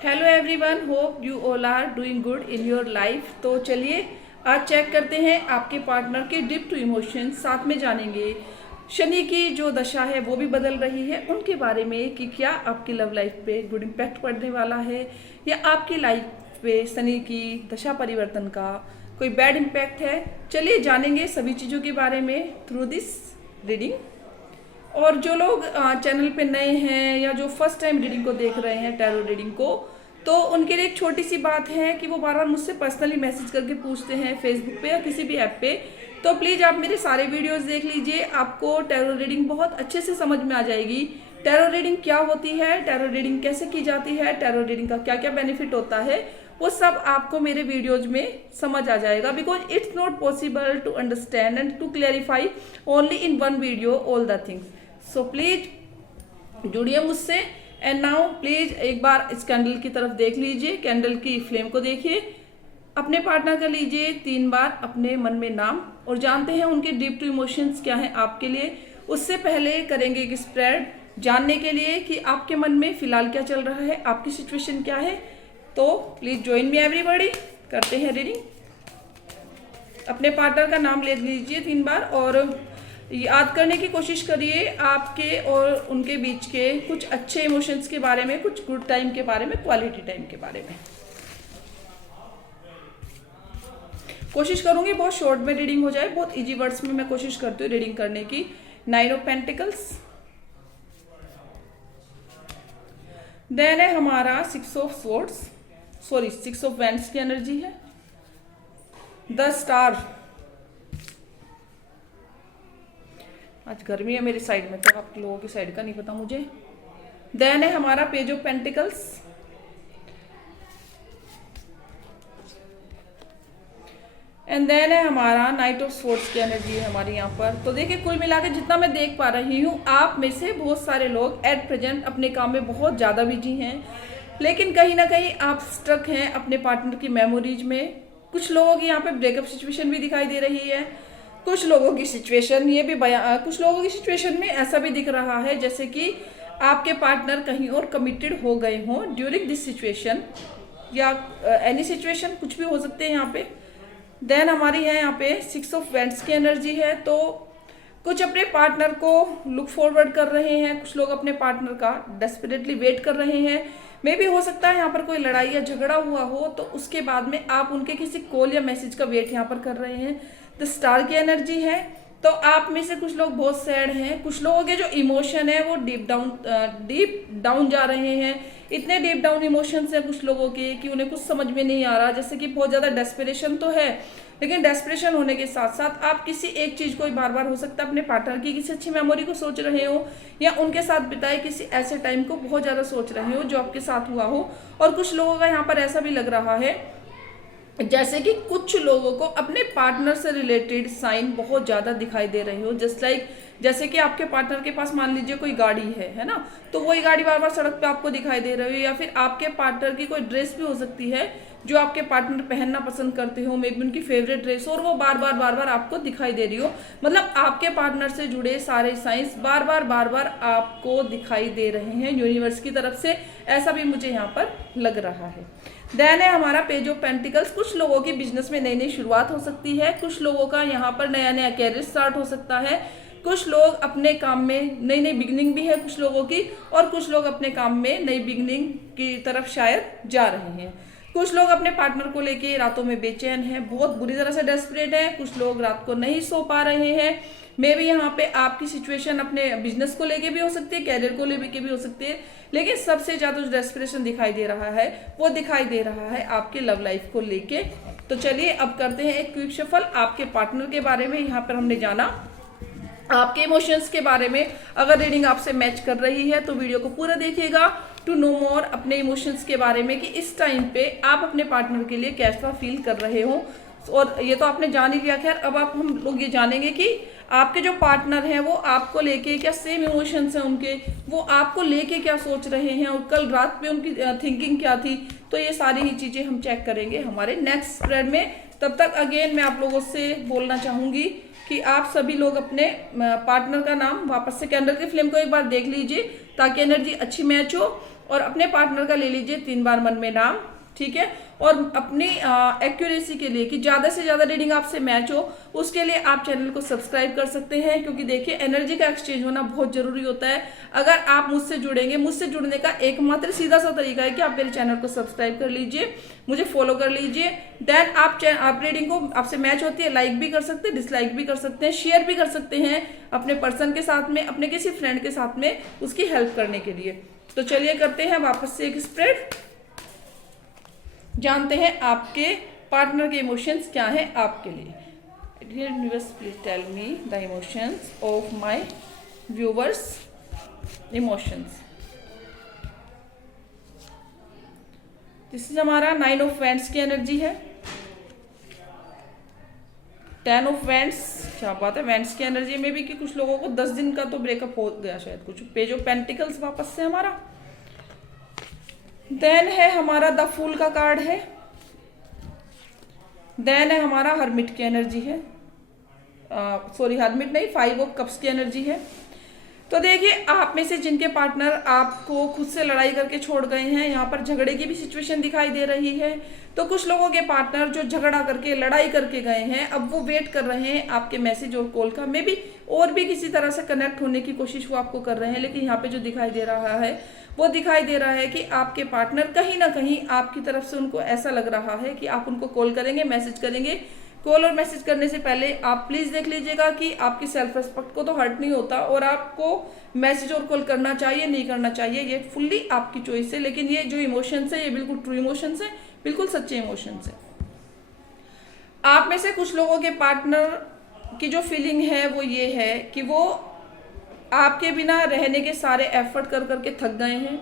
Hello everyone, hope you all are doing good in your life. तो चलिए आज check करते हैं आपके पार्टनर के डीप टू इमोशंस। साथ में जानेंगे शनि की जो दशा है वो भी बदल रही है उनके बारे में कि क्या आपकी लव लाइफ पे गुड इम्पैक्ट पड़ने वाला है या आपकी लाइफ पे शनि की दशा परिवर्तन का कोई बैड इम्पैक्ट है। चलिए जानेंगे सभी चीज़ों के बारे में थ्रू दिस रीडिंग। और जो लोग चैनल पे नए हैं या जो फर्स्ट टाइम रीडिंग को देख रहे हैं, टैरो रीडिंग को, तो उनके लिए एक छोटी सी बात है कि वो बार बार मुझसे पर्सनली मैसेज करके पूछते हैं फेसबुक पे या किसी भी ऐप पे। तो प्लीज़ आप मेरे सारे वीडियोस देख लीजिए, आपको टैरो रीडिंग बहुत अच्छे से समझ में आ जाएगी। टैरो रीडिंग क्या होती है, टैरो रीडिंग कैसे की जाती है, टैरो रीडिंग का क्या क्या बेनिफिट होता है, वो सब आपको मेरे वीडियोज में समझ आ जाएगा। Because it's not possible to understand and to clarify only in one video all the things. So please जुड़िए मुझसे। एंड नाउ प्लीज एक बार इस कैंडल की तरफ देख लीजिए, कैंडल की फ्लेम को देखिए, अपने पार्टनर का लीजिए 3 बार अपने मन में नाम और जानते हैं उनके डीप टू इमोशंस क्या हैं आपके लिए। उससे पहले करेंगे एक स्प्रेड जानने के लिए कि आपके मन में फिलहाल क्या चल रहा है, आपकी सिचुएशन क्या है। तो प्लीज ज्वाइन मी एवरीबॉडी, करते हैं रीडिंग। अपने पार्टनर का नाम ले लीजिए 3 बार और याद करने की कोशिश करिए आपके और उनके बीच के कुछ अच्छे इमोशंस के बारे में, कुछ गुड टाइम के बारे में, क्वालिटी टाइम के बारे में। कोशिश करूंगी बहुत शॉर्ट में रीडिंग हो जाए, बहुत इजी वर्ड्स में मैं कोशिश करती हूँ रीडिंग करने की। 9 ऑफ पेंटिकल्स, देन है हमारा 6 ऑफ स्वॉर्ड्स, 6 ऑफ वैंड्स की एनर्जी है। द स्टार, आज गर्मी है मेरी साइड में तो आप लोगों की साइड का नहीं पता मुझे। देन है हमारा page of pentacles, and then है हमारा नाइट ऑफ स्वॉर्ड्स की एनर्जी है हमारी यहाँ पर। तो देखिए कुल मिला के जितना मैं देख पा रही हूँ, आप में से बहुत सारे लोग एट प्रेजेंट अपने काम में बहुत ज़्यादा बिजी हैं, लेकिन कहीं ना कहीं आप स्ट्रक हैं अपने पार्टनर की मेमोरीज में। कुछ लोगों की यहाँ पे ब्रेकअप सिचुएशन भी दिखाई दे रही है, कुछ लोगों की सिचुएशन कुछ लोगों की सिचुएशन में ऐसा भी दिख रहा है जैसे कि आपके पार्टनर कहीं और कमिटेड हो गए हों ड्यूरिंग दिस सिचुएशन, या एनी सिचुएशन कुछ भी हो सकते हैं यहाँ पे। देन हमारी है यहाँ पे 6 ऑफ वैंड्स की एनर्जी है। तो कुछ अपने पार्टनर को लुक फॉरवर्ड कर रहे हैं, कुछ लोग अपने पार्टनर का डेस्परेटली वेट कर रहे हैं। मे भी हो सकता है यहाँ पर कोई लड़ाई या झगड़ा हुआ हो तो उसके बाद में आप उनके किसी कॉल या मैसेज का वेट यहाँ पर कर रहे हैं। द स्टार की एनर्जी है। तो आप में से कुछ लोग बहुत सैड हैं, कुछ लोगों के जो इमोशन है वो डीप डाउन जा रहे हैं। इतने डीप डाउन इमोशंस हैं कुछ लोगों के कि उन्हें कुछ समझ में नहीं आ रहा। जैसे कि बहुत ज़्यादा डेस्परेशन तो है, लेकिन डेस्परेशन होने के साथ साथ आप किसी एक चीज़ को बार बार हो सकता है अपने पार्टनर की किसी अच्छी मेमोरी को सोच रहे हो या उनके साथ बिताए किसी ऐसे टाइम को बहुत ज़्यादा सोच रहे हो जो आपके साथ हुआ हो। और कुछ लोगों का यहाँ पर ऐसा भी लग रहा है जैसे कि कुछ लोगों को अपने पार्टनर से रिलेटेड साइन बहुत ज़्यादा दिखाई दे रहे हो। जस्ट लाइक जैसे कि आपके पार्टनर के पास मान लीजिए कोई गाड़ी है ना, तो वही गाड़ी बार बार सड़क पे आपको दिखाई दे रही हो, या फिर आपके पार्टनर की कोई ड्रेस भी हो सकती है जो आपके पार्टनर पहनना पसंद करते हो, मे बी उनकी फेवरेट ड्रेस, और वो बार बार आपको दिखाई दे रही हो। मतलब आपके पार्टनर से जुड़े सारे साइंस बार बार आपको दिखाई दे रहे हैं यूनिवर्स की तरफ से, ऐसा भी मुझे यहाँ पर लग रहा है। देन है हमारा पेज ऑफ पेंटिकल्स। कुछ लोगों की बिजनेस में नई नई शुरुआत हो सकती है, कुछ लोगों का यहाँ पर नया नया कैरियर स्टार्ट हो सकता है, कुछ लोग अपने काम में नई नई बिगनिंग भी है कुछ लोगों की, और कुछ लोग अपने काम में नई बिगनिंग की तरफ शायद जा रहे हैं। कुछ लोग अपने पार्टनर को लेके रातों में बेचैन हैं, बहुत बुरी तरह से डेस्परेट हैं, कुछ लोग रात को नहीं सो पा रहे हैं। मे भी यहाँ पे आपकी सिचुएशन अपने बिजनेस को लेके भी हो सकती है, कैरियर को लेके भी हो सकती है, लेकिन सबसे ज्यादा जो डेस्परेशन दिखाई दे रहा है वो दिखाई दे रहा है आपके लव लाइफ को लेके। तो चलिए अब करते हैं एक क्विक शफल। आपके पार्टनर के बारे में यहाँ पर हमने जाना, आपके इमोशंस के बारे में। अगर रीडिंग आपसे मैच कर रही है तो वीडियो को पूरा देखिएगा टू नो मोर अपने इमोशंस के बारे में कि इस टाइम पे आप अपने पार्टनर के लिए कैसा फील कर रहे हो। और ये तो आपने जान ही लिया। खैर अब हम लोग ये जानेंगे कि आपके जो पार्टनर हैं वो आपको लेके क्या सेम इमोशंस हैं उनके, वो आपको लेके क्या सोच रहे हैं और कल रात में उनकी थिंकिंग क्या थी। तो ये सारी ही चीजें हम चेक करेंगे हमारे नेक्स्ट स्प्रेड में। तब तक अगेन मैं आप लोगों से बोलना चाहूंगी कि आप सभी लोग अपने पार्टनर का नाम वापस से कैंडल की फ्लेम को एक बार देख लीजिए ताकि एनर्जी अच्छी मैच हो। और अपने पार्टनर का ले लीजिए 3 बार मन में नाम, ठीक है। और अपनी एक्यूरेसी के लिए कि ज़्यादा से ज़्यादा रीडिंग आपसे मैच हो, उसके लिए आप चैनल को सब्सक्राइब कर सकते हैं, क्योंकि देखिए एनर्जी का एक्सचेंज होना बहुत ज़रूरी होता है। अगर आप मुझसे जुड़ेंगे, मुझसे जुड़ने का एकमात्र सीधा सा तरीका है कि आप मेरे चैनल को सब्सक्राइब कर लीजिए, मुझे फॉलो कर लीजिए। देन आप रीडिंग को आपसे मैच होती है लाइक भी कर सकते हैं, डिसलाइक भी कर सकते हैं, शेयर भी कर सकते हैं अपने पर्सन के साथ में, अपने किसी फ्रेंड के साथ में, उसकी हेल्प करने के लिए। तो चलिए करते हैं वापस से एक स्प्रेड, जानते हैं आपके पार्टनर के इमोशंस क्या हैं आपके लिए। Dear universe please tell me the emotions of my viewers. Emotions, this is हमारा 9 ऑफ वैंड्स की एनर्जी है, 10 ऑफ वैंड्स, क्या बात है, वैंड्स की एनर्जी में भी कि कुछ लोगों को 10 दिन का तो ब्रेकअप हो गया शायद कुछ। पेज ऑफ पेंटिकल्स वापस से हमारा, देन है हमारा द फूल का कार्ड है, देन है हमारा हर्मिट की एनर्जी है, सॉरी हर्मिट नहीं, 5 ऑफ कप्स की एनर्जी है। तो देखिए आप में से जिनके पार्टनर आपको खुद से लड़ाई करके छोड़ गए हैं, यहाँ पर झगड़े की भी सिचुएशन दिखाई दे रही है। तो कुछ लोगों के पार्टनर जो झगड़ा करके लड़ाई करके गए हैं, अब वो वेट कर रहे हैं आपके मैसेज और कॉल का, मे बी और भी किसी तरह से कनेक्ट होने की कोशिश वो आपको कर रहे हैं। लेकिन यहाँ पे जो दिखाई दे रहा है वो दिखाई दे रहा है कि आपके पार्टनर कहीं ना कहीं आपकी तरफ से उनको ऐसा लग रहा है कि आप उनको कॉल करेंगे, मैसेज करेंगे। कॉल और मैसेज करने से पहले आप प्लीज देख लीजिएगा कि आपकी सेल्फ रिस्पेक्ट को तो हर्ट नहीं होता, और आपको मैसेज और कॉल करना चाहिए नहीं करना चाहिए ये फुल्ली आपकी चॉइस है। लेकिन ये जो इमोशंस है ये बिल्कुल ट्रू इमोशंस है, बिल्कुल सच्चे इमोशंस है। आप में से कुछ लोगों के पार्टनर की जो फीलिंग है वो ये है कि वो आपके बिना रहने के सारे एफर्ट कर करके थक गए हैं,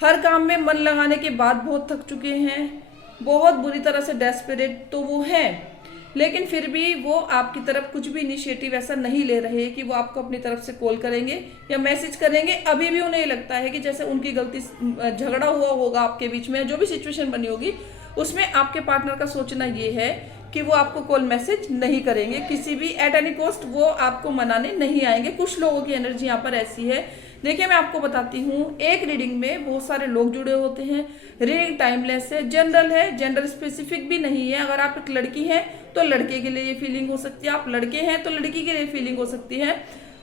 हर काम में मन लगाने के बाद बहुत थक चुके हैं, बहुत बुरी तरह से डेस्परेट तो वो हैं, लेकिन फिर भी वो आपकी तरफ कुछ भी इनिशिएटिव ऐसा नहीं ले रहे कि वो आपको अपनी तरफ से कॉल करेंगे या मैसेज करेंगे। अभी भी उन्हें लगता है कि जैसे उनकी गलती, झगड़ा हुआ होगा आपके बीच में, जो भी सिचुएशन बनी होगी उसमें आपके पार्टनर का सोचना ये है कि वो आपको कॉल मैसेज नहीं करेंगे, किसी भी एट एनी कॉस्ट वो आपको मनाने नहीं आएंगे। कुछ लोगों की एनर्जी यहाँ पर ऐसी है। देखिए मैं आपको बताती हूँ, एक रीडिंग में बहुत सारे लोग जुड़े होते हैं। रीडिंग टाइमलेस है, जनरल है, जेंडर स्पेसिफिक भी नहीं है। अगर आप एक लड़की हैं तो लड़के के लिए ये फीलिंग हो सकती है, आप लड़के हैं तो लड़की के लिए फीलिंग हो सकती है।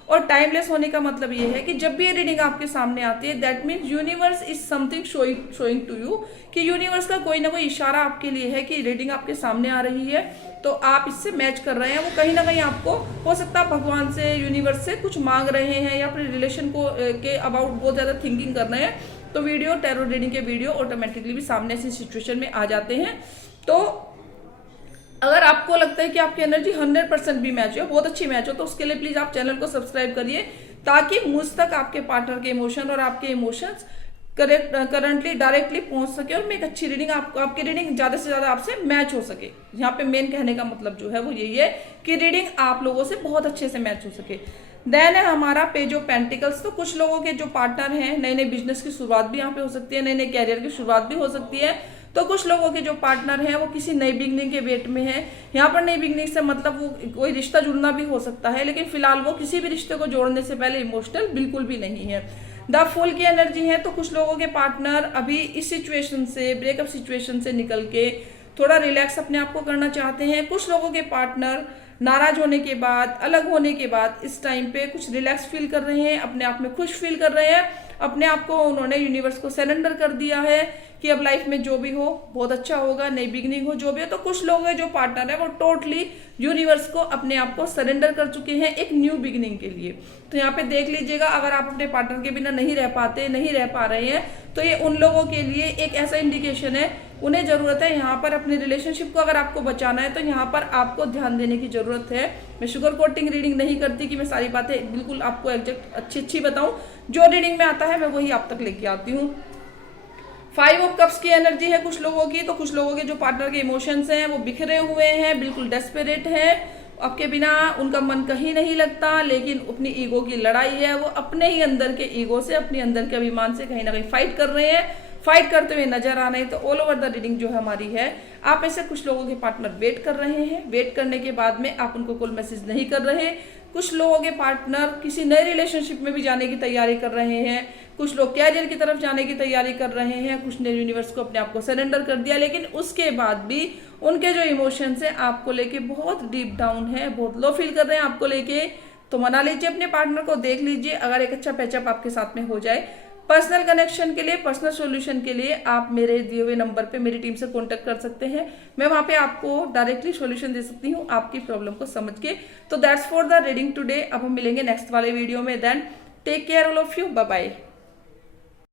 और टाइमलेस होने का मतलब ये है कि जब भी ये रीडिंग आपके सामने आती है, that means universe is something showing to you, कि यूनिवर्स का कोई ना कोई इशारा आपके लिए है कि रीडिंग आपके सामने आ रही है, तो आप इससे मैच कर रहे हैं। वो कहीं ना कहीं आपको हो सकता है भगवान से, यूनिवर्स से कुछ मांग रहे हैं, या अपने रिलेशन को के अबाउट बहुत ज़्यादा थिंकिंग कर रहे हैं। तो वीडियो, टैरो रीडिंग के वीडियो ऑटोमेटिकली भी सामने ऐसी सिचुएशन में आ जाते हैं। तो अगर आपको लगता है कि आपकी एनर्जी 100% भी मैच हो, बहुत अच्छी मैच हो, तो उसके लिए प्लीज आप चैनल को सब्सक्राइब करिए, ताकि मुझ तक आपके पार्टनर के इमोशन और आपके इमोशंस करंटली डायरेक्टली पहुंच सके, और मैं एक अच्छी रीडिंग आपकी रीडिंग ज्यादा से ज्यादा आपसे मैच हो सके। यहाँ पे मेन कहने का मतलब जो है वो यही है कि रीडिंग आप लोगों से बहुत अच्छे से मैच हो सके। देन है हमारा पेज ऑफ पेंटिकल्स। तो कुछ लोगों के जो पार्टनर हैं, नए नए बिजनेस की शुरुआत भी यहाँ पे हो सकती है, नए नए कैरियर की शुरुआत भी हो सकती है। तो कुछ लोगों के जो पार्टनर हैं वो किसी नई बिगनिंग के वेट में है। यहाँ पर नई बिगनिंग से मतलब वो कोई रिश्ता जुड़ना भी हो सकता है, लेकिन फिलहाल वो किसी भी रिश्ते को जोड़ने से पहले इमोशनल बिल्कुल भी नहीं है। द फूल की एनर्जी है। तो कुछ लोगों के पार्टनर अभी इस सिचुएशन से, ब्रेकअप सिचुएशन से निकल के थोड़ा रिलैक्स अपने आप को करना चाहते हैं। कुछ लोगों के पार्टनर नाराज होने के बाद, अलग होने के बाद इस टाइम पे कुछ रिलैक्स फील कर रहे हैं, अपने आप में खुश फील कर रहे हैं, अपने आप को उन्होंने यूनिवर्स को सरेंडर कर दिया है कि अब लाइफ में जो भी हो बहुत अच्छा होगा, नई बिगनिंग हो, जो भी हो। तो कुछ लोग हैं जो पार्टनर है वो टोटली यूनिवर्स को, अपने आप को सरेंडर कर चुके हैं एक न्यू बिगनिंग के लिए। तो यहाँ पे देख लीजिएगा, अगर आप अपने पार्टनर के बिना नहीं रह पाते, नहीं रह पा रहे हैं, तो ये उन लोगों के लिए एक ऐसा इंडिकेशन है, उन्हें जरूरत है यहाँ पर अपने रिलेशनशिप को अगर आपको बचाना है तो यहाँ पर आपको ध्यान देने की जरूरत है। मैं शुगर कोटिंग रीडिंग नहीं करती कि मैं सारी बातें बिल्कुल आपको एग्जैक्ट अच्छी बताऊं, जो रीडिंग में आता है मैं वही आप तक लेके आती हूँ। 5 ऑफ कप्स की एनर्जी है कुछ लोगों की। तो कुछ लोगों के जो पार्टनर के इमोशंस हैं वो बिखरे हुए हैं, बिल्कुल डेस्परेट है, आपके बिना उनका मन कहीं नहीं लगता, लेकिन अपनी ईगो की लड़ाई है। वो अपने ही अंदर के ईगो से, अपने अंदर के अभिमान से कहीं ना कहीं फाइट कर रहे हैं, फाइट करते हुए नजर आ रहे हैं। तो ऑल ओवर द रीडिंग जो है हमारी है, आप में से कुछ लोगों के पार्टनर वेट कर रहे हैं, वेट करने के बाद में आप उनको कॉल मैसेज नहीं कर रहे, कुछ लोगों के पार्टनर किसी नए रिलेशनशिप में भी जाने की तैयारी कर रहे हैं, कुछ लोग कैरियर की तरफ जाने की तैयारी कर रहे हैं, कुछ ने यूनिवर्स को अपने आप को सरेंडर कर दिया, लेकिन उसके बाद भी उनके जो इमोशंस है आपको लेके बहुत डीप डाउन है, बहुत लो फील कर रहे हैं आपको लेके। तो मना लीजिए अपने पार्टनर को, देख लीजिए अगर एक अच्छा पैचअप आपके साथ में हो जाए। पर्सनल कनेक्शन के लिए, पर्सनल सॉल्यूशन के लिए आप मेरे दिए हुए नंबर पे मेरी टीम से कांटेक्ट कर सकते हैं। मैं वहां पे आपको डायरेक्टली सॉल्यूशन दे सकती हूँ आपकी प्रॉब्लम को समझ के। तो that's for the reading today. अब हम मिलेंगे नेक्स्ट वाले वीडियो में। Then take care all of you, bye bye.